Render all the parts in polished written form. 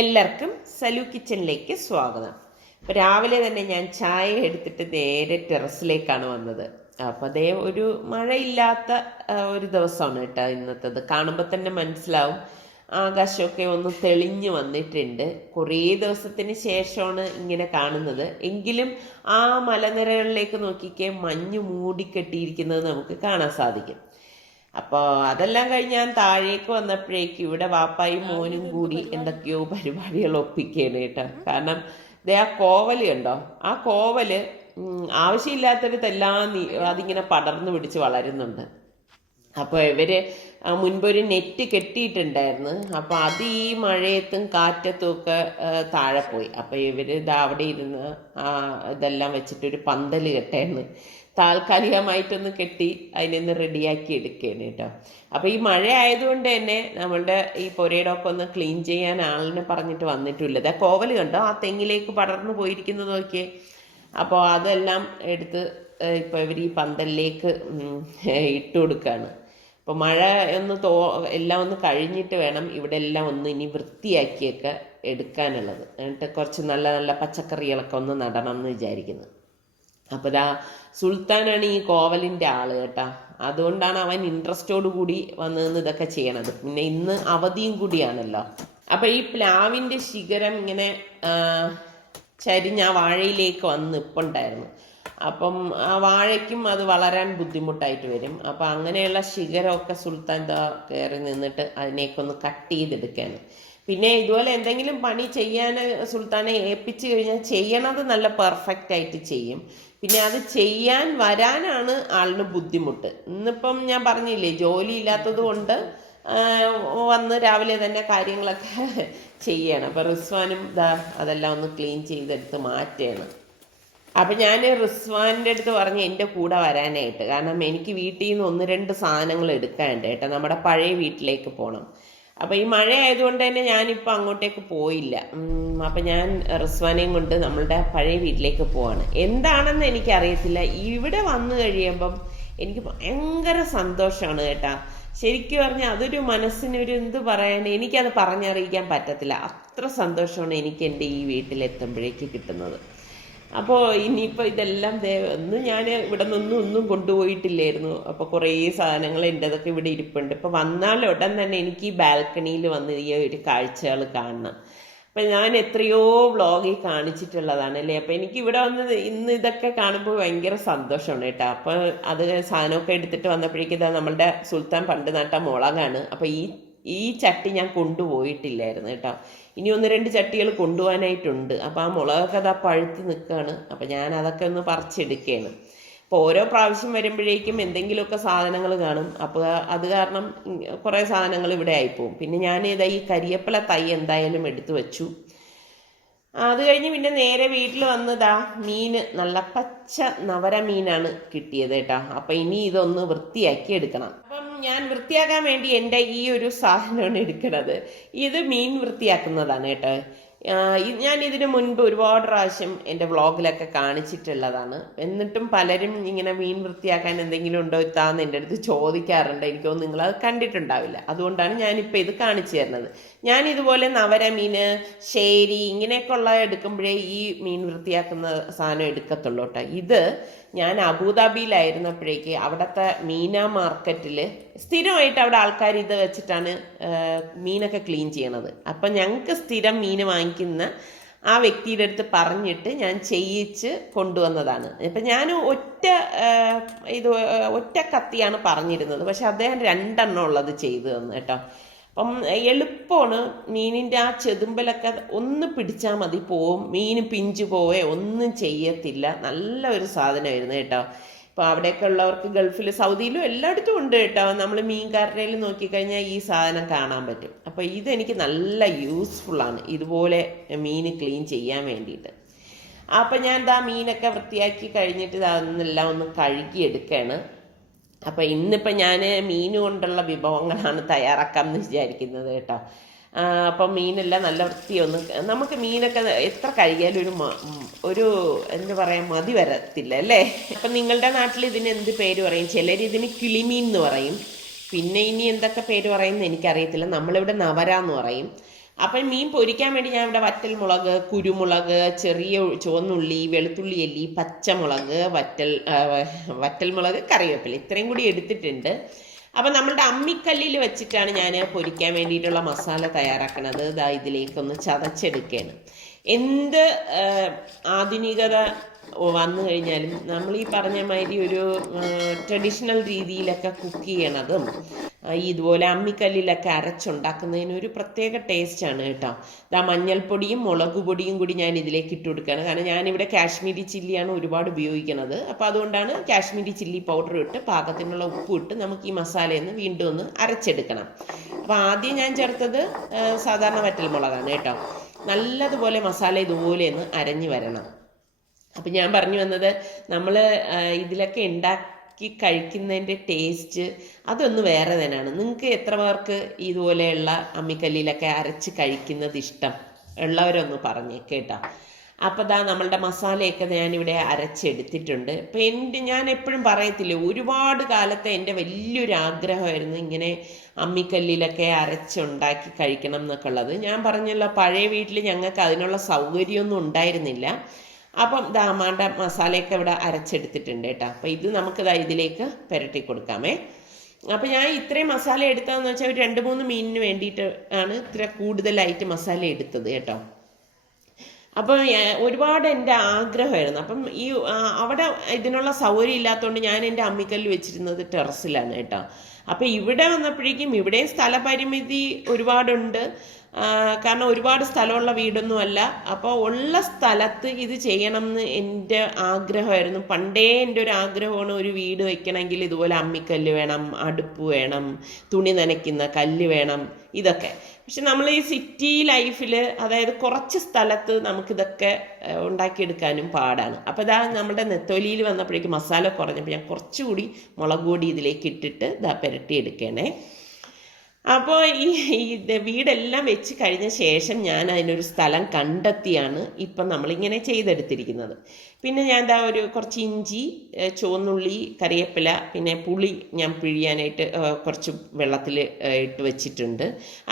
എല്ലാവർക്കും സലു കിച്ചണിലേക്ക് സ്വാഗതം. അപ്പോൾ രാവിലെ തന്നെ ഞാൻ ചായ എടുത്തിട്ട് നേരെ ടെറസിലേക്കാണ് വന്നത്. അപ്പോൾ അതേ ഒരു മഴയില്ലാത്ത ഒരു ദിവസമാണ് കേട്ടോ ഇന്നത്തേത്. കാണുമ്പോൾ തന്നെ മനസ്സിലാവും ആകാശമൊക്കെ ഒന്ന് തെളിഞ്ഞു വന്നിട്ടുണ്ട്. കുറേ ദിവസത്തിന് ശേഷമാണ് ഇങ്ങനെ കാണുന്നത്. എങ്കിലും ആ മലനിരകളിലേക്ക് നോക്കിക്കേ, മഞ്ഞ് മൂടിക്കെട്ടിയിരിക്കുന്നത് നമുക്ക് കാണാൻ സാധിക്കും. അപ്പോൾ അതെല്ലാം കഴിഞ്ഞ് ഞാൻ താഴേക്ക് വന്നപ്പോഴേക്കും ഇവിടെ വാപ്പായും മോനും കൂടി എന്തൊക്കെയോ പരിപാടികൾ ഒപ്പിക്കുകയാണ് കേട്ടോ. കാരണം ഇതേ ആ കോവല് കണ്ടോ, ആ കോവല് ആവശ്യമില്ലാത്തടത്തെല്ലാം അതിങ്ങനെ പടർന്നു പിടിച്ച് വളരുന്നുണ്ട്. അപ്പോൾ ഇവര് മുൻപൊരു നെറ്റ് കെട്ടിയിട്ടുണ്ടായിരുന്നു. അപ്പോൾ അത് ഈ മഴയത്തും കാറ്റത്തും ഒക്കെ താഴെ പോയി. അപ്പോൾ ഇവര് അവിടെ ഇരുന്ന് ഇതെല്ലാം വെച്ചിട്ടൊരു പന്തൽ കെട്ടായിരുന്നു. താൽക്കാലികമായിട്ടൊന്ന് കെട്ടി അതിനൊന്ന് റെഡിയാക്കി എടുക്കുകയാണ് കേട്ടോ. അപ്പോൾ ഈ മഴ ആയതുകൊണ്ട് തന്നെ നമ്മളുടെ ഈ പുരയിടമൊക്കെ ഒന്ന് ക്ലീൻ ചെയ്യാൻ ആളിനെ പറഞ്ഞിട്ട് വന്നിട്ടില്ല. ആ കോവല് കണ്ടോ, ആ തെങ്ങിലേക്ക് പടർന്നു പോയിരിക്കുന്നത് നോക്കിയേ. അപ്പോൾ അതെല്ലാം എടുത്ത് ഇപ്പോൾ ഇവർ ഈ പന്തലിലേക്ക് ഇട്ട് കൊടുക്കുകയാണ്. അപ്പോൾ മഴ ഒന്ന് എല്ലാം ഒന്ന് കഴിഞ്ഞിട്ട് വേണം ഇവിടെ എല്ലാം ഒന്ന് ഇനി വൃത്തിയാക്കിയൊക്കെ എടുക്കാനുള്ളത്. എന്നിട്ട് കുറച്ച് നല്ല നല്ല പച്ചക്കറികളൊക്കെ ഒന്ന് നടണം എന്ന് വിചാരിക്കുന്നത്. അപ്പോൾ ഇതാ സുൽത്താനാണ് ഈ കോവലിൻ്റെ ആള് കേട്ടാ. അതുകൊണ്ടാണ് അവൻ ഇൻട്രസ്റ്റോട് കൂടി വന്ന് ഇതൊക്കെ ചെയ്യണത്. പിന്നെ ഇന്ന് അവധിയും കൂടിയാണല്ലോ. അപ്പം ഈ പ്ലാവിൻ്റെ ശിഖരം ഇങ്ങനെ ചരിഞ്ഞ ആ വാഴയിലേക്ക് വന്ന് ഇപ്പുണ്ടായിരുന്നു. അപ്പം ആ വാഴയ്ക്കും അത് വളരാൻ ബുദ്ധിമുട്ടായിട്ട് വരും. അപ്പം അങ്ങനെയുള്ള ശിഖരമൊക്കെ സുൽത്താൻ കയറി നിന്നിട്ട് അതിനേക്കൊന്ന് കട്ട് ചെയ്തെടുക്കാണ്. പിന്നെ ഇതുപോലെ എന്തെങ്കിലും പണി ചെയ്യാൻ സുൽത്താനെ ഏൽപ്പിച്ചു കഴിഞ്ഞാൽ ചെയ്യണത് നല്ല പെർഫെക്റ്റ് ആയിട്ട് ചെയ്യും. പിന്നെ അത് ചെയ്യാൻ വരാനാണ് ആളിന് ബുദ്ധിമുട്ട്. ഇന്നിപ്പം ഞാൻ പറഞ്ഞില്ലേ, ജോലി ഇല്ലാത്തത് കൊണ്ട് വന്ന് രാവിലെ തന്നെ കാര്യങ്ങളൊക്കെ ചെയ്യണം. അപ്പം റിസ്വാനും അതെല്ലാം ഒന്ന് ക്ലീൻ ചെയ്തെടുത്ത് മാറ്റുകയാണ്. അപ്പം ഞാൻ റിസ്വാൻ്റെ അടുത്ത് പറഞ്ഞ് എൻ്റെ കൂടെ വരാനായിട്ട്. കാരണം എനിക്ക് വീട്ടിൽ നിന്ന് 1-2 സാധനങ്ങൾ എടുക്കാനുണ്ട് കേട്ടോ. നമ്മുടെ പഴയ വീട്ടിലേക്ക് പോകണം. അപ്പം ഈ മഴ ആയതുകൊണ്ട് തന്നെ ഞാനിപ്പോൾ അങ്ങോട്ടേക്ക് പോയില്ല. അപ്പം ഞാൻ റിസ്വാനെയും കൊണ്ട് നമ്മളുടെ പഴയ വീട്ടിലേക്ക് പോവാണ്. എന്താണെന്ന് എനിക്കറിയത്തില്ല. ഇവിടെ വന്നു കഴിയുമ്പം എനിക്ക് ഭയങ്കര സന്തോഷമാണ് കേട്ടാ. ശരിക്കും പറഞ്ഞാൽ അതൊരു മനസ്സിനൊരു എന്ത് പറയാൻ, എനിക്കത് പറഞ്ഞറിയിക്കാൻ പറ്റത്തില്ല. അത്ര സന്തോഷമാണ് എനിക്ക് എൻ്റെ ഈ വീട്ടിലെത്തുമ്പോഴേക്ക് കിട്ടുന്നത്. അപ്പോൾ ഇനിയിപ്പോൾ ഇതെല്ലാം ഒന്ന് ഞാൻ ഇവിടെ ഒന്നും കൊണ്ടുപോയിട്ടില്ലായിരുന്നു. അപ്പോൾ കുറേ സാധനങ്ങൾ എൻ്റെതൊക്കെ ഇവിടെ ഇരിപ്പുണ്ട്. ഇപ്പോൾ വന്നാൽ ഉടൻ തന്നെ എനിക്ക് ഈ ബാൽക്കണിയിൽ വന്ന് ഈ ഒരു കാഴ്ചകൾ കാണണം. അപ്പം ഞാൻ എത്രയോ വ്ളോഗിൽ കാണിച്ചിട്ടുള്ളതാണ് അല്ലേ. അപ്പോൾ എനിക്ക് ഇവിടെ വന്ന് ഇന്ന് ഇതൊക്കെ കാണുമ്പോൾ ഭയങ്കര സന്തോഷമാണ് കേട്ടോ. അപ്പോൾ അത് സാധനമൊക്കെ എടുത്തിട്ട് വന്നപ്പോഴേക്കും ഇതാ നമ്മളുടെ സുൽത്താൻ പണ്ട് നട്ട മുളകാണ്. അപ്പോൾ ഈ ചട്ടി ഞാൻ കൊണ്ടുപോയിട്ടില്ലായിരുന്നു കേട്ടോ. ഇനി 1-2 ചട്ടികൾ കൊണ്ടുപോകാനായിട്ടുണ്ട്. അപ്പോൾ ആ മുളകൊക്കെ അതാ പഴുത്ത് നിൽക്കുകയാണ്. അപ്പം ഞാൻ അതൊക്കെ ഒന്ന് പറിച്ചെടുക്കുകയാണ്. അപ്പോൾ ഓരോ പ്രാവശ്യം വരുമ്പോഴേക്കും എന്തെങ്കിലുമൊക്കെ സാധനങ്ങൾ കാണും. അപ്പോൾ അത് കാരണം കുറേ സാധനങ്ങൾ ഇവിടെ ആയിപ്പോവും. പിന്നെ ഞാൻ ഇതാ ഈ കരിയപ്പല തൈ എന്തായാലും എടുത്തു വെച്ചു. അത് കഴിഞ്ഞ് പിന്നെ നേരെ വീട്ടിൽ വന്നതാ മീൻ, നല്ല പച്ച നവര മീനാണ് കിട്ടിയത് കേട്ടോ. അപ്പം ഇനി ഇതൊന്ന് വൃത്തിയാക്കി എടുക്കണം. അപ്പം ഞാൻ വൃത്തിയാക്കാൻ വേണ്ടി എൻ്റെ ഈ ഒരു സാധനമാണ് എടുക്കുന്നത്. ഇത് മീൻ വൃത്തിയാക്കുന്നതാണ് കേട്ടോ. ഞാൻ ഇതിനു മുൻപ് ഒരുപാട് പ്രാവശ്യം എൻ്റെ വ്ളോഗിലൊക്കെ കാണിച്ചിട്ടുള്ളതാണ്. എന്നിട്ടും പലരും ഇങ്ങനെ മീൻ വൃത്തിയാക്കാൻ എന്തെങ്കിലും ഉണ്ടോ ഇത്താന്ന് എൻ്റെ അടുത്ത് ചോദിക്കാറുണ്ട്. എനിക്കൊന്നും നിങ്ങളത് കണ്ടിട്ടുണ്ടാവില്ല. അതുകൊണ്ടാണ് ഞാനിപ്പോൾ ഇത് കാണിച്ചു തരുന്നത്. ഞാനിതുപോലെ നവര മീൻ, ശേരി ഇങ്ങനെയൊക്കെ ഉള്ള എടുക്കുമ്പോഴേ ഈ മീൻ വൃത്തിയാക്കുന്ന സാധനം എടുക്കത്തുള്ളൂ കേട്ടോ. ഇത് ഞാൻ അബുദാബിയിലായിരുന്നപ്പോഴേക്ക് അവിടുത്തെ മീന മാർക്കറ്റിൽ സ്ഥിരമായിട്ട് അവിടെ ആൾക്കാർ ഇത് വെച്ചിട്ടാണ് മീനൊക്കെ ക്ലീൻ ചെയ്യണത്. അപ്പം ഞങ്ങൾക്ക് സ്ഥിരം മീൻ വാങ്ങിക്കുന്ന ആ വ്യക്തിയുടെ അടുത്ത് പറഞ്ഞിട്ട് ഞാൻ ചെയ്യിച്ച് കൊണ്ടുവന്നതാണ്. അപ്പം ഞാൻ ഒറ്റ കത്തിയാണ് പറഞ്ഞിരുന്നത്. പക്ഷെ അദ്ദേഹം 2 ഉള്ളത് ചെയ്തു തന്നു കേട്ടോ. അപ്പം എളുപ്പമാണ്. മീനിൻ്റെ ആ ചെതുമ്പലൊക്കെ ഒന്ന് പിടിച്ചാൽ മതി, പോവും. മീൻ പിഞ്ചു പോവേ ഒന്നും ചെയ്യത്തില്ല. നല്ല ഒരു സാധനമായിരുന്നു കേട്ടോ. ഇപ്പോൾ അവിടെയൊക്കെ ഉള്ളവർക്ക് ഗൾഫിൽ, സൗദിയിലും എല്ലായിടത്തും ഉണ്ട് കേട്ടോ. നമ്മൾ മീൻകാരുടെ നോക്കിക്കഴിഞ്ഞാൽ ഈ സാധനം കാണാൻ പറ്റും. അപ്പോൾ ഇതെനിക്ക് നല്ല യൂസ്ഫുള്ളാണ് ഇതുപോലെ മീൻ ക്ലീൻ ചെയ്യാൻ വേണ്ടിയിട്ട്. അപ്പം ഞാൻ മീനൊക്കെ വൃത്തിയാക്കി കഴിഞ്ഞിട്ട് അതെല്ലാം ഒന്ന് കഴുകിയെടുക്കുകയാണ്. അപ്പം ഇന്നിപ്പം ഞാൻ മീൻ കൊണ്ടുള്ള വിഭവങ്ങളാണ് തയ്യാറാക്കാമെന്ന് വിചാരിക്കുന്നത് കേട്ടോ. അപ്പം മീനെല്ലാം നല്ല വൃത്തിയൊന്നും, നമുക്ക് മീനൊക്കെ എത്ര കഴുകിയാലും ഒരു എന്താ പറയുക, മതി വരത്തില്ല അല്ലേ. അപ്പം നിങ്ങളുടെ നാട്ടിൽ ഇതിന് എന്ത് പേര് പറയും? ചിലർ ഇതിന് കിളിമീൻ എന്ന് പറയും. പിന്നെ ഇനി എന്തൊക്കെ പേര് പറയുമെന്ന് എനിക്കറിയത്തില്ല. നമ്മളിവിടെ നവര എന്ന് പറയും. അപ്പം മീൻ പൊരിക്കാൻ വേണ്ടി ഞാൻ ഇവിടെ വറ്റൽമുളക്, കുരുമുളക്, ചെറിയ ചുവന്നുള്ളി, വെളുത്തുള്ളി അല്ലി, പച്ചമുളക്, വറ്റൽമുളക്, കറിവേപ്പില ഇത്രയും കൂടി എടുത്തിട്ടുണ്ട്. അപ്പം നമ്മളുടെ അമ്മിക്കല്ലിൽ വെച്ചിട്ടാണ് ഞാൻ പൊരിക്കാൻ വേണ്ടിയിട്ടുള്ള മസാല തയ്യാറാക്കണത്. ഇതാ ഇതിലേക്കൊന്ന് ചതച്ചെടുക്കുകയാണ്. എന്ത് ആധുനികത വന്നു കഴിഞ്ഞാലും നമ്മൾ ഈ പറഞ്ഞ മാതിരി ഒരു ട്രഡീഷണൽ രീതിയിലൊക്കെ കുക്ക് ചെയ്യണതും ഇതുപോലെ അമ്മിക്കല്ലിലൊക്കെ അരച്ചുണ്ടാക്കുന്നതിന് ഒരു പ്രത്യേക ടേസ്റ്റാണ് കേട്ടോ. ഇതാ മഞ്ഞൾപ്പൊടിയും മുളക് പൊടിയും കൂടി ഞാൻ ഇതിലേക്ക് ഇട്ട് കൊടുക്കുകയാണ്. കാരണം ഞാനിവിടെ കാശ്മീരി ചില്ലിയാണ് ഒരുപാട് ഉപയോഗിക്കുന്നത്. അപ്പോൾ അതുകൊണ്ടാണ് കാശ്മീരി ചില്ലി പൗഡർ ഇട്ട് പാകത്തിനുള്ള ഉപ്പ് ഇട്ട് നമുക്ക് ഈ മസാലയൊന്ന് വീണ്ടും ഒന്ന് അരച്ചെടുക്കണം. അപ്പോൾ ആദ്യം ഞാൻ ചേർത്തത് സാധാരണ വറ്റൽമുളകാണ് കേട്ടോ. നല്ലതുപോലെ മസാല ഇതുപോലെ ഒന്ന് അരഞ്ഞു വരണം. അപ്പം ഞാൻ പറഞ്ഞു വന്നത്, നമ്മൾ ഇതിലൊക്കെ ഉണ്ടാക്കി കഴിക്കുന്നതിൻ്റെ ടേസ്റ്റ് അതൊന്ന് വേറെ തന്നെയാണ്. നിങ്ങൾക്ക് എത്ര പേർക്ക് ഇതുപോലെയുള്ള അമ്മിക്കല്ലിലൊക്കെ അരച്ച് കഴിക്കുന്നത് ഇഷ്ടം ഉള്ളവരൊന്ന് പറഞ്ഞേ കേട്ടോ. അപ്പോൾ ദാ നമ്മളുടെ മസാലയൊക്കെ ഞാനിവിടെ അരച്ചെടുത്തിട്ടുണ്ട്. അപ്പം ഞാൻ എപ്പോഴും പറയത്തില്ലേ, ഒരുപാട് കാലത്തെ എൻ്റെ വലിയൊരു ആഗ്രഹമായിരുന്നു ഇങ്ങനെ അമ്മിക്കല്ലിലൊക്കെ അരച്ചുണ്ടാക്കി കഴിക്കണം എന്നൊക്കെ ഉള്ളത്. ഞാൻ പറഞ്ഞല്ലോ, പഴയ വീട്ടിൽ ഞങ്ങൾക്ക് അതിനുള്ള സൗകര്യമൊന്നും ഉണ്ടായിരുന്നില്ല. അപ്പം ദാ അമ്മാൻ്റെ മസാലയൊക്കെ ഇവിടെ അരച്ചെടുത്തിട്ടുണ്ട് കേട്ടോ. അപ്പം ഇത് നമുക്ക് ഇതിലേക്ക് പുരട്ടി കൊടുക്കാമേ. അപ്പം ഞാൻ ഇത്രയും മസാല എടുത്തതെന്ന് വെച്ചാൽ ഒരു 2-3 മീനിന് വേണ്ടിയിട്ട് ആണ് ഇത്ര കൂടുതലായിട്ട് മസാല എടുത്തത് കേട്ടോ. അപ്പം ഒരുപാട് എൻ്റെ ആഗ്രഹമായിരുന്നു. അപ്പം അവിടെ ഇതിനുള്ള സൗകര്യം ഇല്ലാത്തതുകൊണ്ട് ഞാൻ എൻ്റെ അമ്മിക്കല്ല് വെച്ചിരുന്നത് ടെറസിലാണ് കേട്ടോ. അപ്പം ഇവിടെ വന്നപ്പോഴേക്കും ഇവിടെയും സ്ഥലപരിമിതി ഒരുപാടുണ്ട്. കാരണം ഒരുപാട് സ്ഥലമുള്ള വീടൊന്നുമല്ല. അപ്പോൾ ഉള്ള സ്ഥലത്ത് ഇത് ചെയ്യണം എന്ന് എൻ്റെ ആഗ്രഹമായിരുന്നു. പണ്ടേ എൻ്റെ ഒരു ആഗ്രഹമാണ്, ഒരു വീട് വയ്ക്കണമെങ്കിൽ ഇതുപോലെ അമ്മിക്കല്ല് വേണം, അടുപ്പ് വേണം, തുണി നനയ്ക്കുന്ന കല്ല് വേണം, ഇതൊക്കെ. പക്ഷെ നമ്മൾ ഈ സിറ്റി ലൈഫിൽ, അതായത് കുറച്ച് സ്ഥലത്ത് നമുക്കിതൊക്കെ ഉണ്ടാക്കിയെടുക്കാനും പാടാണ്. അപ്പോൾ ഇതാ നമ്മുടെ നെത്തോലിയിൽ വന്നപ്പോഴേക്കും മസാല കുറഞ്ഞപ്പോൾ ഞാൻ കുറച്ചുകൂടി മുളക് പൊടി ഇതിലേക്ക് ഇട്ടിട്ട് ഇതാ പുരട്ടിയെടുക്കണേ. അപ്പോൾ ഈ വീടെല്ലാം വെച്ച് കഴിഞ്ഞ ശേഷം ഞാൻ അതിനൊരു സ്ഥലം കണ്ടെത്തിയാണ് ഇപ്പം നമ്മളിങ്ങനെ ചെയ്തെടുത്തിരിക്കുന്നത്. പിന്നെ ഞാൻ കുറച്ച് ഇഞ്ചി, ചുവന്നുള്ളി, കറിവേപ്പില, പിന്നെ പുളി ഞാൻ പിഴിയാനായിട്ട് കുറച്ച് വെള്ളത്തിൽ ഇട്ട് വെച്ചിട്ടുണ്ട്.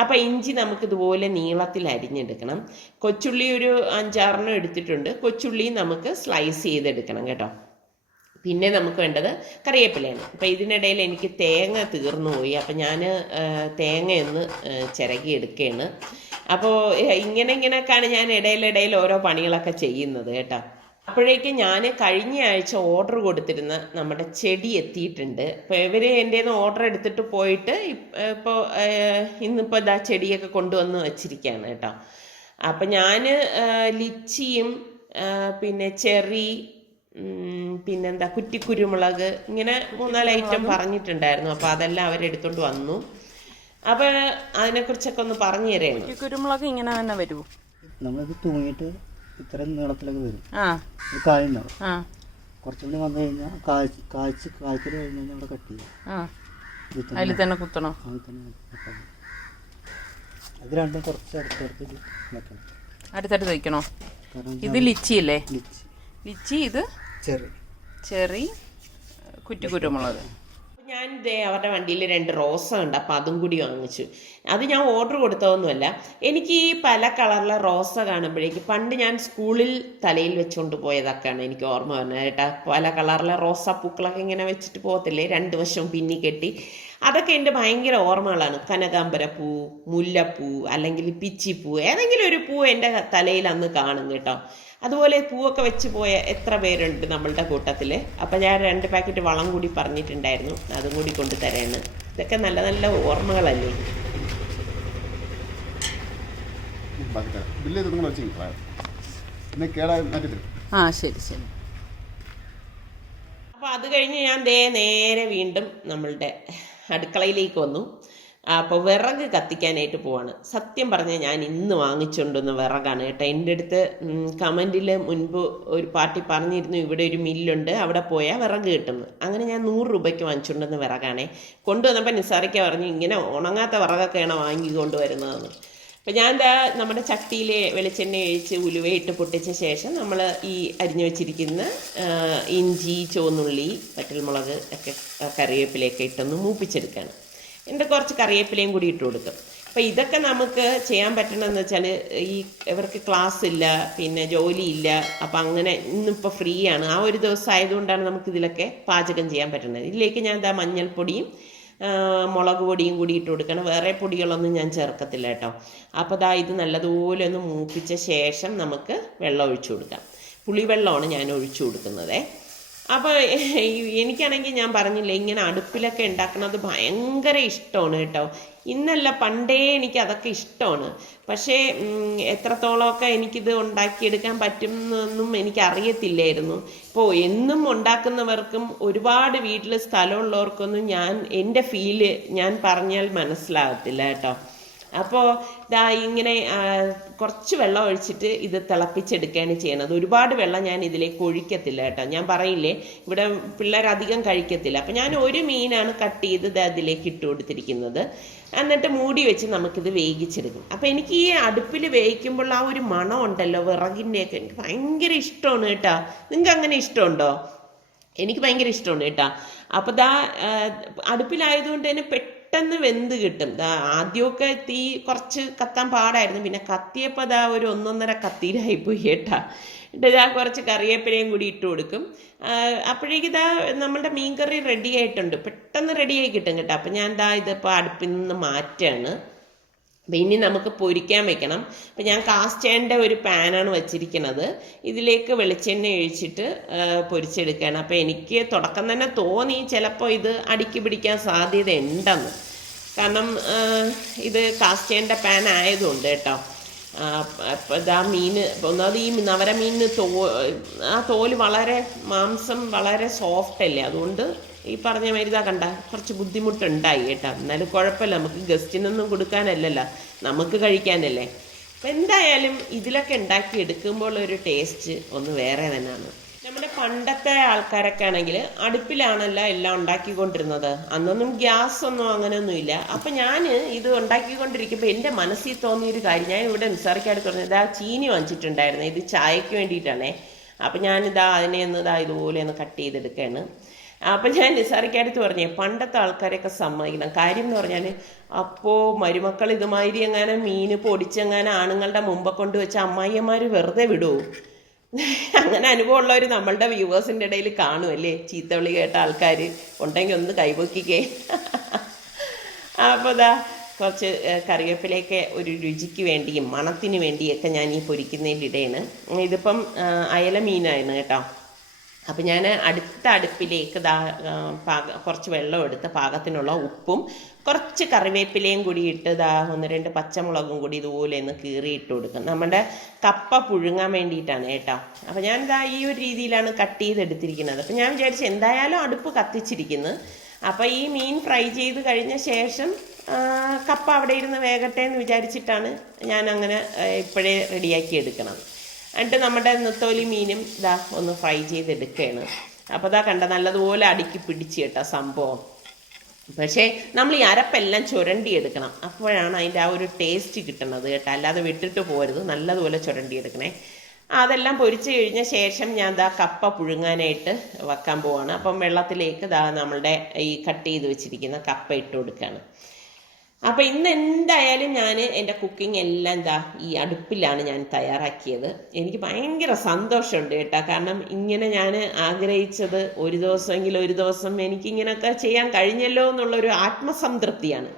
അപ്പോൾ ഇഞ്ചി നമുക്കിതുപോലെ നീളത്തിൽ അരിഞ്ഞെടുക്കണം. കൊച്ചുള്ളി ഒരു 5-6 എടുത്തിട്ടുണ്ട്. കൊച്ചുള്ളി നമുക്ക് സ്ലൈസ് ചെയ്തെടുക്കണം കേട്ടോ. പിന്നെ നമുക്ക് വേണ്ടത് കറിവേപ്പിലയാണ്. അപ്പം ഇതിനിടയിൽ എനിക്ക് തേങ്ങ തീർന്നു പോയി. അപ്പം ഞാൻ തേങ്ങയൊന്ന് ചിരകി എടുക്കുകയാണ്. അപ്പോൾ ഇങ്ങനെയൊക്കെയാണ് ഞാൻ ഇടയിലിടയിൽ ഓരോ പണികളൊക്കെ ചെയ്യുന്നത് കേട്ടോ. അപ്പോഴേക്കും ഞാൻ കഴിഞ്ഞ ആഴ്ച ഓർഡർ കൊടുത്തിരുന്ന നമ്മുടെ ചെടി എത്തിയിട്ടുണ്ട്. അപ്പോൾ ഇവർ എൻ്റെ നിന്ന് ഓർഡർ എടുത്തിട്ട് പോയിട്ട് ഇപ്പോൾ ഇന്നിപ്പോൾ ഇതാ ചെടിയൊക്കെ കൊണ്ടുവന്ന് വച്ചിരിക്കുകയാണ് കേട്ടോ. അപ്പം ഞാൻ ലിച്ചിയും പിന്നെ ചെറി, പിന്നെന്താ കുറ്റിക്കുരുമുളക്, ഇങ്ങനെ 3-4 ഐറ്റം പറഞ്ഞിട്ടുണ്ടായിരുന്നു. അപ്പോൾ അതെല്ലാം അവരെടുത്തോണ്ട് വന്നു. അപ്പോൾ അതിനെക്കുറിച്ചൊക്കെ ഒന്ന് പറഞ്ഞു തരാം. കുരുമുളക് ഇങ്ങനെ തന്നെ വരുമോ? നമ്മളിത് തൂങ്ങിയിട്ട് ഇത്ര നീളത്തിലൊക്കെ വരും. കായുണ്ടാവും. കുറച്ചുകൂടി വന്നു കഴിഞ്ഞാൽ കായ്ക്കൽ കഴിഞ്ഞാൽ അവിടെ കട്ട് ചെയ്യും. അതിൽ തന്നെ കുത്തണോ? അത് രണ്ടും കുറച്ച് അടുത്തടുത്ത് വെക്കണം. അടുത്തടുത്ത് വയ്ക്കണോ? ഇത് ലിച്ചി അല്ലേ? ലിച്ചി, ഇത് ചെറി, കുറ്റിക്കുരുമുളക്. ഞാൻ അവരുടെ വണ്ടിയിൽ 2 റോസ ഉണ്ട്. അപ്പം അതും കൂടി വാങ്ങിച്ചു. അത് ഞാൻ ഓർഡർ കൊടുത്തതൊന്നുമല്ല. എനിക്ക് ഈ പല കളറിലെ റോസ കാണുമ്പോഴേക്ക് പണ്ട് ഞാൻ സ്കൂളിൽ തലയിൽ വെച്ചുകൊണ്ട് പോയതൊക്കെയാണ് എനിക്ക് ഓർമ്മ വരുന്നത് കേട്ടോ. പല കളറിലെ റോസാപ്പൂക്കളൊക്കെ ഇങ്ങനെ വെച്ചിട്ട് പോകത്തില്ലേ, 2 വശവും പിന്നി കെട്ടി. അതൊക്കെ എൻ്റെ ഭയങ്കര ഓർമ്മകളാണ്. കനകാംബരപ്പൂ, മുല്ലപ്പൂ, അല്ലെങ്കിൽ പിച്ചിപ്പൂ, ഏതെങ്കിലും ഒരു പൂ എൻ്റെ തലയിൽ അന്ന് കാണും കേട്ടോ. അതുപോലെ പൂവൊക്കെ വെച്ച് പോയ എത്ര പേരുണ്ട് നമ്മളുടെ കൂട്ടത്തിൽ. അപ്പം ഞാൻ 2 പാക്കറ്റ് വളം കൂടി പറഞ്ഞിട്ടുണ്ടായിരുന്നു, അതും കൂടി കൊണ്ടുതരാണ്. ഇതൊക്കെ നല്ല നല്ല ഓർമ്മകളല്ലേ. ശരി ശരി. അപ്പോൾ അത് കഴിഞ്ഞ് ഞാൻ നേരെ വീണ്ടും നമ്മളുടെ അടുക്കളയിലേക്ക് വന്നു. അപ്പോൾ വിറക് കത്തിക്കാനായിട്ട് പോവാണ്. സത്യം പറഞ്ഞാൽ ഞാൻ ഇന്ന് വാങ്ങിച്ചുകൊണ്ടുവന്ന വിറകാണ് കേട്ടോ. എൻ്റെ അടുത്ത് കമൻറ്റിൽ മുൻപ് ഒരു പാർട്ടി പറഞ്ഞിരുന്നു, ഇവിടെ ഒരു മില്ലുണ്ട്, അവിടെ പോയാൽ വിറക് കിട്ടുന്നു. അങ്ങനെ ഞാൻ 100 രൂപയ്ക്ക് വാങ്ങിച്ചുകൊണ്ടുവന്ന വിറകാണേ. കൊണ്ടുവന്നപ്പോൾ നിസാറിക്ക പറഞ്ഞു, ഇങ്ങനെ ഉണങ്ങാത്ത വിറകൊക്കെയാണ് വാങ്ങിക്കൊണ്ട് വരുന്നതെന്ന്. അപ്പം ഞാൻ നമ്മുടെ ചട്ടിയിൽ വെളിച്ചെണ്ണ ഒഴിച്ച് ഉലുവയിട്ട് പൊട്ടിച്ച ശേഷം നമ്മൾ ഈ അരിഞ്ഞു വെച്ചിരിക്കുന്ന ഇഞ്ചി, ചുവന്നുള്ളി, വറ്റൽമുളക് ഒക്കെ കറിവേപ്പിലയൊക്കെ ഇട്ടൊന്ന് മൂപ്പിച്ചെടുക്കുകയാണ്. എൻ്റെ കുറച്ച് കറിവേപ്പിലയും കൂടി ഇട്ട് കൊടുക്കും. അപ്പം ഇതൊക്കെ നമുക്ക് ചെയ്യാൻ പറ്റണമെന്ന് വെച്ചാൽ ഈ ഇവർക്ക് ക്ലാസ് ഇല്ല, പിന്നെ ജോലിയില്ല, അപ്പം അങ്ങനെ ഇന്നിപ്പോൾ ഫ്രീ ആണ്. ആ ഒരു ദിവസം ആയതുകൊണ്ടാണ് നമുക്ക് ഇതിലൊക്കെ പാചകം ചെയ്യാൻ പറ്റുന്നത്. ഇതിലേക്ക് ഞാൻ മഞ്ഞൾപ്പൊടിയും മുളക് പൊടിയും കൂടി ഇട്ട് കൊടുക്കണം. വേറെ പൊടികളൊന്നും ഞാൻ ചേർക്കത്തില്ല കേട്ടോ. അപ്പോൾ ഇത് നല്ലതുപോലെ ഒന്ന് മൂപ്പിച്ച ശേഷം നമുക്ക് വെള്ളം ഒഴിച്ചു കൊടുക്കാം. പുളിവെള്ളമാണ് ഞാൻ ഒഴിച്ചു കൊടുക്കുന്നത്. അപ്പോൾ എനിക്കാണെങ്കിൽ ഞാൻ പറഞ്ഞില്ലേ, ഇങ്ങനെ അടുപ്പിലൊക്കെ ഉണ്ടാക്കുന്നത് ഭയങ്കര ഇഷ്ടമാണ് കേട്ടോ. ഇന്നല്ല, പണ്ടേ എനിക്ക് അതൊക്കെ ഇഷ്ടമാണ്. പക്ഷേ എത്രത്തോളമൊക്കെ എനിക്കിത് ഉണ്ടാക്കിയെടുക്കാൻ പറ്റും എന്നൊന്നും എനിക്കറിയത്തില്ലായിരുന്നു. ഇപ്പോൾ എന്നും ഉണ്ടാക്കുന്നവർക്കും ഒരുപാട് വീട്ടിൽ സ്ഥലമുള്ളവർക്കൊന്നും എൻ്റെ ഫീല് ഞാൻ പറഞ്ഞാൽ മനസ്സിലാകത്തില്ല കേട്ടോ. അപ്പോൾ ഇങ്ങനെ കുറച്ച് വെള്ളം ഒഴിച്ചിട്ട് ഇത് തിളപ്പിച്ചെടുക്കുകയാണ് ചെയ്യണത്. ഒരുപാട് വെള്ളം ഞാൻ ഇതിലേക്ക് ഒഴിക്കത്തില്ല കേട്ടോ. ഞാൻ പറയില്ലേ, ഇവിടെ പിള്ളേർ അധികം കഴിക്കത്തില്ല. അപ്പം ഞാൻ ഒരു മീനാണ് കട്ട് ചെയ്ത് അതിലേക്ക് ഇട്ട് കൊടുത്തിരിക്കുന്നത്. എന്നിട്ട് മൂടി വെച്ച് നമുക്കിത് വേവിച്ചെടുക്കും. അപ്പം എനിക്ക് ഈ അടുപ്പിൽ വേവിക്കുമ്പോൾ ആ ഒരു മണം ഉണ്ടല്ലോ, വിറകിൻ്റെയൊക്കെ, എനിക്ക് ഭയങ്കര ഇഷ്ടമാണ് കേട്ടോ. നിങ്ങൾക്ക് അങ്ങനെ ഇഷ്ടമുണ്ടോ? എനിക്ക് ഭയങ്കര ഇഷ്ടമാണ് കേട്ടോ. അപ്പോൾ അടുപ്പിലായതുകൊണ്ട് തന്നെ പെട്ടെന്ന് വെന്ത് കിട്ടും. ആദ്യമൊക്കെ തീ കുറച്ച് കത്താൻ പാടായിരുന്നു, പിന്നെ കത്തിയപ്പോൾ ഒരു 1.5 കത്തിയിലായിപ്പോയി കേട്ടാ. എന്നിട്ട് കുറച്ച് കറിവേപ്പിലയും കൂടി ഇട്ട് കൊടുക്കും. അപ്പോഴേക്ക് നമ്മളുടെ മീൻകറി റെഡി ആയിട്ടുണ്ട്, പെട്ടെന്ന് റെഡിയായി കിട്ടും കേട്ടോ. അപ്പം ഞാൻ ഇതിപ്പോൾ അടുപ്പിൽ നിന്ന് മാറ്റാണ്. അപ്പം ഇനി നമുക്ക് പൊരിക്കാൻ വെക്കണം. അപ്പം ഞാൻ കാസ്റ്റ് അയണിൻ്റെ ഒരു പാനാണ് വെച്ചിരിക്കുന്നത്. ഇതിലേക്ക് വെളിച്ചെണ്ണ ഒഴിച്ചിട്ട് പൊരിച്ചെടുക്കുകയാണ്. അപ്പം എനിക്ക് തുടക്കം തന്നെ തോന്നി ചിലപ്പോൾ ഇത് അടുക്കി പിടിക്കാൻ സാധ്യത ഉണ്ടെന്ന്. കാരണം ഇത് കാസ്റ്റ് അയണിൻ്റെ പാൻ ആയതുകൊണ്ട് കേട്ടോ. അപ്പം മീൻ ഒന്നാമത് ഈ നവരമീനിന് ആ തോല് വളരെ മാംസം വളരെ സോഫ്റ്റ് അല്ലേ, അതുകൊണ്ട് ഈ പറഞ്ഞ മാതിരി കണ്ട കുറച്ച് ബുദ്ധിമുട്ടുണ്ടായി കേട്ടോ. എന്നാലും കുഴപ്പമില്ല, നമുക്ക് ഗസ്റ്റിനൊന്നും കൊടുക്കാനല്ലല്ലോ, നമുക്ക് കഴിക്കാനല്ലേ. അപ്പം എന്തായാലും ഇതിലൊക്കെ ഉണ്ടാക്കി എടുക്കുമ്പോൾ ഒരു ടേസ്റ്റ് ഒന്ന് വേറെ തന്നെയാണ്. നമ്മുടെ പണ്ടത്തെ ആൾക്കാരൊക്കെ ആണെങ്കിൽ അടുപ്പിലാണല്ലോ എല്ലാം ഉണ്ടാക്കിക്കൊണ്ടിരുന്നത്. അന്നൊന്നും ഗ്യാസ് ഒന്നും അങ്ങനെയൊന്നും ഇല്ല. അപ്പം ഞാൻ ഇത് ഉണ്ടാക്കിക്കൊണ്ടിരിക്കുമ്പോൾ എൻ്റെ മനസ്സിൽ തോന്നിയൊരു കാര്യം, ഞാൻ ഇവിടെ നിസ്സാറിക്കായിട്ട് പറഞ്ഞത് ചീനി വാങ്ങിച്ചിട്ടുണ്ടായിരുന്നു. ഇത് ചായക്ക് വേണ്ടിയിട്ടാണേ. അപ്പം അതിനെ ഒന്ന് ഇതുപോലെ ഒന്ന് കട്ട് ചെയ്തെടുക്കുകയാണ്. അപ്പം ഞാൻ നിസാറിക്കടുത്ത് പറഞ്ഞേ, പണ്ടത്തെ ആൾക്കാരെയൊക്കെ സമ്മതിക്കണം. കാര്യം എന്ന് പറഞ്ഞാൽ, അപ്പോൾ മരുമക്കൾ ഇതുമാതിരി എങ്ങനെ മീൻ പൊടിച്ചെങ്ങനെ ആണുങ്ങളുടെ മുമ്പ് കൊണ്ടുവച്ച അമ്മായിയന്മാർ വെറുതെ വിടുമോ? അങ്ങനെ അനുഭവമുള്ളവർ നമ്മളുടെ വ്യൂവേഴ്സിൻ്റെ ഇടയിൽ കാണുമല്ലേ? ചീത്തവിളി കേട്ട ആൾക്കാർ ഉണ്ടെങ്കിൽ ഒന്ന് കൈപൊക്കിക്കേ. അപ്പോൾ കുറച്ച് കറിവേപ്പിലയൊക്കെ ഒരു രുചിക്ക് വേണ്ടിയും മണത്തിന് വേണ്ടിയൊക്കെ ഞാൻ ഈ പൊരിക്കുന്നതിലിടയാണ്. ഇതിപ്പം അയല മീനായിരുന്നു കേട്ടോ. അപ്പം ഞാൻ അടുത്ത അടുപ്പിലേക്ക് കുറച്ച് വെള്ളം എടുത്ത് പാകത്തിനുള്ള ഉപ്പും കുറച്ച് കറിവേപ്പിലയും കൂടി ഇട്ട് 1-2 പച്ചമുളകും കൂടി ഇതുപോലെ ഒന്ന് കീറിയിട്ട് കൊടുക്കും. നമ്മുടെ കപ്പ പുഴുങ്ങാൻ വേണ്ടിയിട്ടാണ് കേട്ടോ. അപ്പം ഞാൻ ഈ ഒരു രീതിയിലാണ് കട്ട് ചെയ്തെടുത്തിരിക്കുന്നത്. അപ്പം ഞാൻ വിചാരിച്ചു എന്തായാലും അടുപ്പ് കത്തിച്ചിരിക്കുന്നത്, അപ്പം ഈ മീൻ ഫ്രൈ ചെയ്ത് കഴിഞ്ഞ ശേഷം കപ്പ അവിടെ ഇരുന്ന് വേകട്ടെ എന്ന് വിചാരിച്ചിട്ടാണ് ഞാൻ അങ്ങനെ ഇപ്പോഴേ റെഡിയാക്കി എടുക്കണം. എന്നിട്ട് നമ്മുടെ നെത്തോലി മീനും ഒന്ന് ഫ്രൈ ചെയ്തെടുക്കുകയാണ്. അപ്പോൾ കണ്ട നല്ലതുപോലെ അടുക്കി പിടിച്ച് കേട്ടോ സംഭവം. പക്ഷേ നമ്മൾ ഈ അരപ്പെല്ലാം ചുരണ്ടിയെടുക്കണം, അപ്പോഴാണ് അതിൻ്റെ ആ ഒരു ടേസ്റ്റ് കിട്ടുന്നത് കേട്ടോ. അല്ലാതെ വിട്ടിട്ട് പോരുത്, നല്ലതുപോലെ ചുരണ്ടിയെടുക്കണേ. അതെല്ലാം പൊരിച്ച് കഴിഞ്ഞ ശേഷം ഞാൻ കപ്പ പുഴുങ്ങാനായിട്ട് വെക്കാൻ പോവാണ്. അപ്പം വെള്ളത്തിലേക്ക് നമ്മളുടെ ഈ കട്ട് ചെയ്ത് വെച്ചിരിക്കുന്ന കപ്പ ഇട്ട് കൊടുക്കുകയാണ്. അപ്പം ഇന്ന് എന്തായാലും ഞാൻ എൻ്റെ കുക്കിംഗ് എല്ലാം ഈ അടുപ്പിലാണ് ഞാൻ തയ്യാറാക്കിയത്. എനിക്ക് ഭയങ്കര സന്തോഷമുണ്ട് കേട്ടോ. കാരണം ഇങ്ങനെ ഞാൻ ആഗ്രഹിച്ചത് ഒരു ദിവസം എനിക്കിങ്ങനെയൊക്കെ ചെയ്യാൻ കഴിഞ്ഞല്ലോ എന്നുള്ളൊരു ആത്മസംതൃപ്തിയാണ്.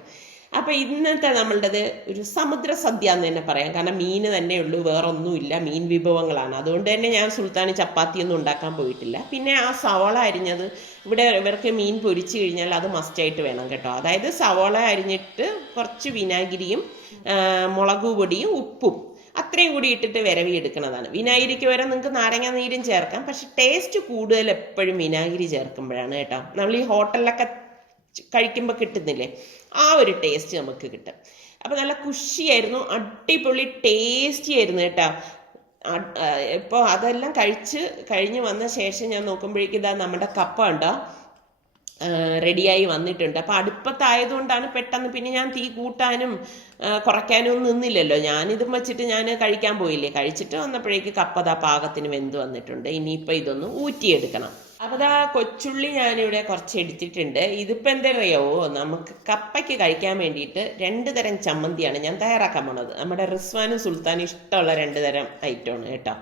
അപ്പം ഇന്നത്തെ നമ്മളുടേത് ഒരു സമുദ്ര സദ്യ എന്ന് തന്നെ പറയാം. കാരണം മീൻ തന്നെ ഉള്ളൂ, വേറൊന്നുമില്ല, മീൻ വിഭവങ്ങളാണ്. അതുകൊണ്ട് തന്നെ ഞാൻ സുൽത്താനി ചപ്പാത്തിയൊന്നും ഉണ്ടാക്കാൻ പോയിട്ടില്ല. പിന്നെ ആ സവാള അരിഞ്ഞത്, ഇവിടെ ഇവർക്ക് മീൻ പൊരിച്ചു കഴിഞ്ഞാൽ അത് മസ്റ്റായിട്ട് വേണം കേട്ടോ. അതായത് സവാള അരിഞ്ഞിട്ട് കുറച്ച് വിനാഗിരിയും മുളക് പൊടിയും ഉപ്പും അത്രയും കൂടി ഇട്ടിട്ട് വിരവി എടുക്കുന്നതാണ്. വിനാഗിരിക്ക് വരെ നിങ്ങൾക്ക് നാരങ്ങ നീരും ചേർക്കാം, പക്ഷെ ടേസ്റ്റ് കൂടുതൽ എപ്പോഴും വിനാഗിരി ചേർക്കുമ്പോഴാണ് കേട്ടോ. നമ്മൾ ഈ ഹോട്ടലിലൊക്കെ കഴിക്കുമ്പോൾ കിട്ടുന്നില്ലേ, ആ ഒരു ടേസ്റ്റ് നമുക്ക് കിട്ടും. അപ്പം നല്ല കുഷിയായിരുന്നു, അടിപൊളി ടേസ്റ്റി ആയിരുന്നു കേട്ടോ. ഇപ്പോൾ അതെല്ലാം കഴിഞ്ഞ് വന്ന ശേഷം ഞാൻ നോക്കുമ്പോഴേക്കും നമ്മുടെ കപ്പ ഉണ്ടോ, റെഡിയായി വന്നിട്ടുണ്ട്. അപ്പോൾ അടുപ്പത്തായതുകൊണ്ടാണ് പെട്ടെന്ന്, പിന്നെ ഞാൻ തീ കൂട്ടാനും കുറയ്ക്കാനും ഒന്നും നിന്നില്ലല്ലോ. ഞാനിതും വെച്ചിട്ട് ഞാൻ കഴിക്കാൻ പോയില്ലേ. കഴിച്ചിട്ട് വന്നപ്പോഴേക്ക് കപ്പ പാകത്തിന് വെന്ത് വന്നിട്ടുണ്ട്. ഇനിയിപ്പോൾ ഇതൊന്ന് ഊറ്റിയെടുക്കണം. അപ്പോൾ കൊച്ചുള്ളി ഞാനിവിടെ കുറച്ച് എടുത്തിട്ടുണ്ട്. ഇതിപ്പോൾ എന്താണെന്നറിയാവോ, നമുക്ക് കപ്പയ്ക്ക് കഴിക്കാൻ വേണ്ടിയിട്ട് 2 തരം ചമ്മന്തിയാണ് ഞാൻ തയ്യാറാക്കാൻ പോണത്. നമ്മുടെ റിസ്വാനും സുൽത്താനും ഇഷ്ടമുള്ള 2 തരം ഐറ്റമാണ് കേട്ടോ.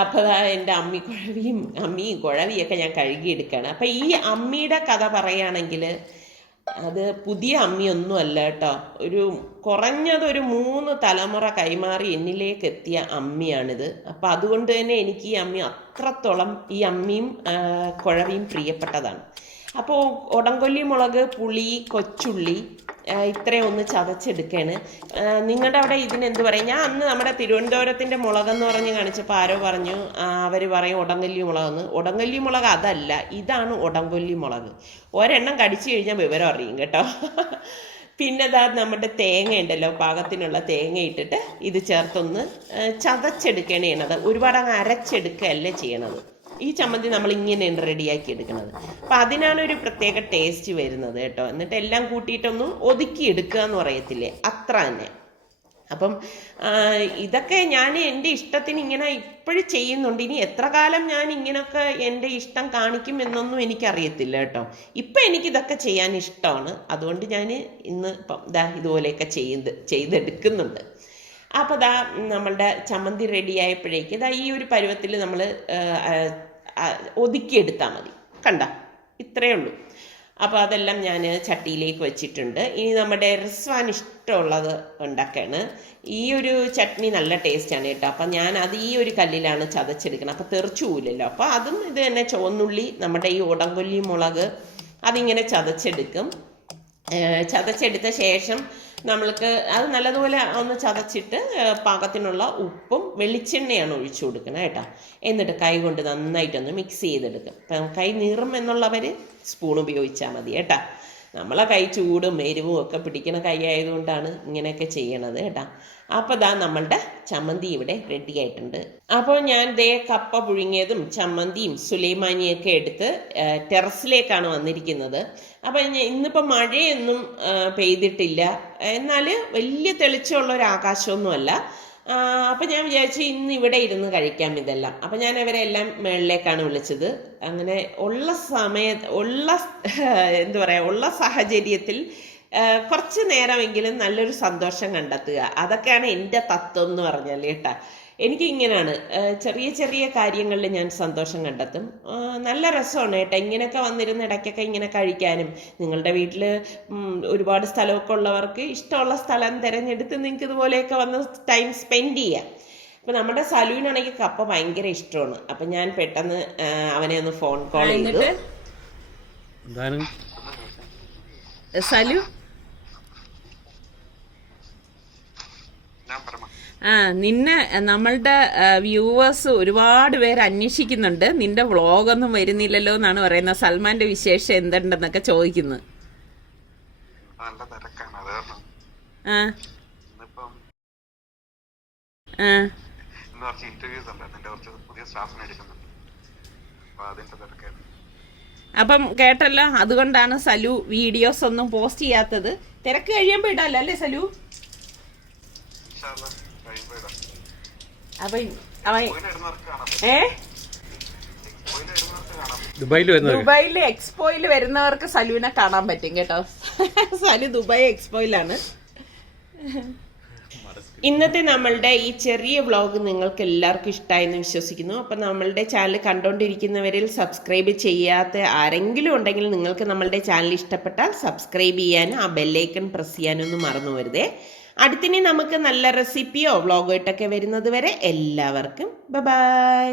അപ്പോൾ എൻ്റെ അമ്മിയും കുഴവിയൊക്കെ ഞാൻ കഴുകിയെടുക്കുകയാണ്. അപ്പം ഈ അമ്മിയുടെ കഥ പറയുകയാണെങ്കിൽ അത് പുതിയ അമ്മിയൊന്നും അല്ല കേട്ടോ. കുറഞ്ഞതൊരു 3 തലമുറ കൈമാറി എന്നിലേക്ക് എത്തിയ അമ്മിയാണിത്. അപ്പം അതുകൊണ്ട് തന്നെ എനിക്ക് ഈ അമ്മി അത്രത്തോളം, ഈ അമ്മിയും കുഴവിയും പ്രിയപ്പെട്ടതാണ്. അപ്പോൾ ഉടംകൊല്ലി മുളക്, പുളി, കൊച്ചുള്ളി ഇത്രയും ഒന്ന് ചതച്ചെടുക്കുകയാണ്. നിങ്ങളുടെ അവിടെ ഇതിനെന്ത് പറയും? ഞാൻ അന്ന് നമ്മുടെ തിരുവനന്തപുരത്തിൻ്റെ മുളകെന്ന് പറഞ്ഞ് കാണിച്ചപ്പോൾ ആരോ പറഞ്ഞു, അവർ പറയും ഉടംകൊല്ലി മുളകെന്ന്. ഉടംകൊല്ലി മുളക് അതല്ല, ഇതാണ് ഉടംകൊല്ലി മുളക്. ഒരെണ്ണം കടിച്ചു കഴിഞ്ഞാൽ വിവരം അറിയും കേട്ടോ. പിന്നെ നമ്മുടെ തേങ്ങ ഉണ്ടല്ലോ, പാകത്തിനുള്ള തേങ്ങ ഇട്ടിട്ട് ഇത് ചേർത്തൊന്ന് ചതച്ചെടുക്കുകയാണ് ചെയ്യണത്. ഒരുപാട് അങ്ങ് അരച്ചെടുക്കുകയല്ലേ ചെയ്യണത്. ഈ ചമ്മന്തി നമ്മൾ ഇങ്ങനെയാണ് റെഡിയാക്കി എടുക്കുന്നത്. അപ്പം അതിനാണ് ഒരു പ്രത്യേക ടേസ്റ്റ് വരുന്നത് കേട്ടോ. എന്നിട്ട് എല്ലാം കൂട്ടിയിട്ടൊന്ന് ഒതുക്കി എടുക്കുക എന്ന് പറയത്തില്ലേ, അത്ര തന്നെ. അപ്പം ഇതൊക്കെ ഞാൻ എൻ്റെ ഇഷ്ടത്തിന് ഇങ്ങനെ ഇപ്പോഴും ചെയ്യുന്നുണ്ട്. ഇനി എത്ര കാലം ഞാൻ ഇങ്ങനെയൊക്കെ എൻ്റെ ഇഷ്ടം കാണിക്കും എന്നൊന്നും എനിക്കറിയത്തില്ല കേട്ടോ. ഇപ്പം എനിക്കിതൊക്കെ ചെയ്യാൻ ഇഷ്ടമാണ്. അതുകൊണ്ട് ഞാൻ ഇന്ന് ഇപ്പം ഇതുപോലെയൊക്കെ ചെയ്തെടുക്കുന്നുണ്ട്. അപ്പോൾ നമ്മളുടെ ചമ്മന്തി റെഡിയായപ്പോഴേക്ക് ഈ ഒരു പരുവത്തിൽ നമ്മൾ ഒതുക്കിയെടുത്താൽ മതി. കണ്ട, ഇത്രയേ ഉള്ളൂ. അപ്പോൾ അതെല്ലാം ഞാൻ ചട്ടിയിലേക്ക് വെച്ചിട്ടുണ്ട്. ഇനി നമ്മുടെ റിസ്വാൻ ഇഷ്ടമുള്ളത് ഉണ്ടാക്കുകയാണ്. ഈ ഒരു ചട്നി നല്ല ടേസ്റ്റാണ് കേട്ടോ. അപ്പം ഞാൻ അത് ഈ ഒരു കല്ലിലാണ് ചതച്ചെടുക്കണം. അപ്പോൾ തെറിച്ചു പോവില്ലല്ലോ. അപ്പോൾ അതും ഇത് തന്നെ ചുവന്നുള്ളി, നമ്മുടെ ഈ ഉടംകൊല്ലി മുളക് അതിങ്ങനെ ചതച്ചെടുക്കും. ചതച്ചെടുത്ത ശേഷം നമ്മൾക്ക് അത് നല്ലതുപോലെ ഒന്ന് ചതച്ചിട്ട് പാകത്തിനുള്ള ഉപ്പും വെളിച്ചെണ്ണയാണ് ഒഴിച്ചു കൊടുക്കുന്നത് കേട്ടോ. എന്നിട്ട് കൈ കൊണ്ട് നന്നായിട്ടൊന്ന് മിക്സ് ചെയ്തെടുക്കും. ഇപ്പം കൈ നീറും എന്നുള്ളവർ സ്പൂൺ ഉപയോഗിച്ചാൽ മതി കേട്ടോ. നമ്മളെ കൈ ചൂടും എരിവും ഒക്കെ പിടിക്കുന്ന കൈ ആയതുകൊണ്ടാണ് ഇങ്ങനെയൊക്കെ ചെയ്യണത് കേട്ടോ. അപ്പോൾ നമ്മളുടെ ചമ്മന്തി ഇവിടെ റെഡി ആയിട്ടുണ്ട്. അപ്പോൾ ഞാൻ കപ്പ പുഴുങ്ങിയതും ചമ്മന്തിയും സുലൈമാനിയൊക്കെ എടുത്ത് ടെറസിലേക്കാണ് വന്നിരിക്കുന്നത്. അപ്പം ഇന്നിപ്പോൾ മഴയൊന്നും പെയ്തിട്ടില്ല, എന്നാൽ വലിയ തെളിച്ചമുള്ള ഒരു ആകാശമൊന്നുമല്ല. അപ്പം ഞാൻ വിചാരിച്ചു ഇന്ന് ഇവിടെ ഇരുന്ന് കഴിക്കാം ഇതെല്ലാം. അപ്പം ഞാൻ അവരെല്ലാം മുകളിലേക്കാണ് വിളിച്ചത്. അങ്ങനെ ഉള്ള സാഹചര്യത്തിൽ കുറച്ച് നേരമെങ്കിലും നല്ലൊരു സന്തോഷം കണ്ടെത്തുക. അതൊക്കെയാണ് എൻ്റെ തത്വം എന്ന് പറഞ്ഞാൽ കേട്ടാ. എനിക്ക് ഇങ്ങനെയാണ്, ചെറിയ ചെറിയ കാര്യങ്ങളിൽ ഞാൻ സന്തോഷം കണ്ടെത്തും. നല്ല രസമാണ് കേട്ടോ ഇങ്ങനെയൊക്കെ വന്നിരുന്ന് ഇടയ്ക്കൊക്കെ ഇങ്ങനെ കഴിക്കാനും. നിങ്ങളുടെ വീട്ടിൽ ഒരുപാട് സ്ഥലമൊക്കെ ഉള്ളവർക്ക് ഇഷ്ടമുള്ള സ്ഥലം തിരഞ്ഞെടുത്ത് നിങ്ങൾക്ക് ഇതുപോലെയൊക്കെ വന്ന് ടൈം സ്പെൻഡ് ചെയ്യാം. അപ്പം നമ്മുടെ സലുവിനാണെങ്കിൽ കപ്പ ഭയങ്കര ഇഷ്ടമാണ്. അപ്പം ഞാൻ പെട്ടെന്ന് അവനെ ഒന്ന് ഫോൺ കോൾ ചെയ്തു. സലു, നിന്നെ നമ്മളുടെ വ്യൂവേഴ്സ് ഒരുപാട് പേര് അന്വേഷിക്കുന്നുണ്ട്. നിന്റെ വ്ളോഗൊന്നും വരുന്നില്ലല്ലോ എന്നാണ് പറയുന്നത്. സൽമാന്റെ വിശേഷം എന്തുണ്ടെന്നൊക്കെ ചോദിക്കുന്നു. അപ്പം കേട്ടല്ലോ, അതുകൊണ്ടാണ് സലു വീഡിയോസ് ഒന്നും പോസ്റ്റ് ചെയ്യാത്തത്. തിരക്ക് കഴിയുമ്പോ ഇടാല്ലോ അല്ലേ സലു? ദുബായിലെ എക്സ്പോയിൽ വരുന്നവർക്ക് സലുവിനെ കാണാൻ പറ്റും കേട്ടോ. സലു ദുബായ് എക്സ്പോയിലാണ്. ഇന്നത്തെ നമ്മളുടെ ഈ ചെറിയ വ്ളോഗ് നിങ്ങൾക്ക് എല്ലാവർക്കും ഇഷ്ടമായെന്ന് വിശ്വസിക്കുന്നു. അപ്പം നമ്മളുടെ ചാനൽ കണ്ടുകൊണ്ടിരിക്കുന്നവരിൽ സബ്സ്ക്രൈബ് ചെയ്യാത്ത ആരെങ്കിലും ഉണ്ടെങ്കിൽ നിങ്ങൾക്ക് നമ്മളുടെ ചാനൽ ഇഷ്ടപ്പെട്ടാൽ സബ്സ്ക്രൈബ് ചെയ്യാനും ആ ബെല്ലൈക്കൺ പ്രസ് ചെയ്യാനൊന്നും മറന്നു വരുതേ. അടുത്തിനി നമുക്ക് നല്ല റെസിപ്പിയോ വ്ളോഗോ ഇട്ടൊക്കെ വരുന്നത് വരെ എല്ലാവർക്കും ബൈ.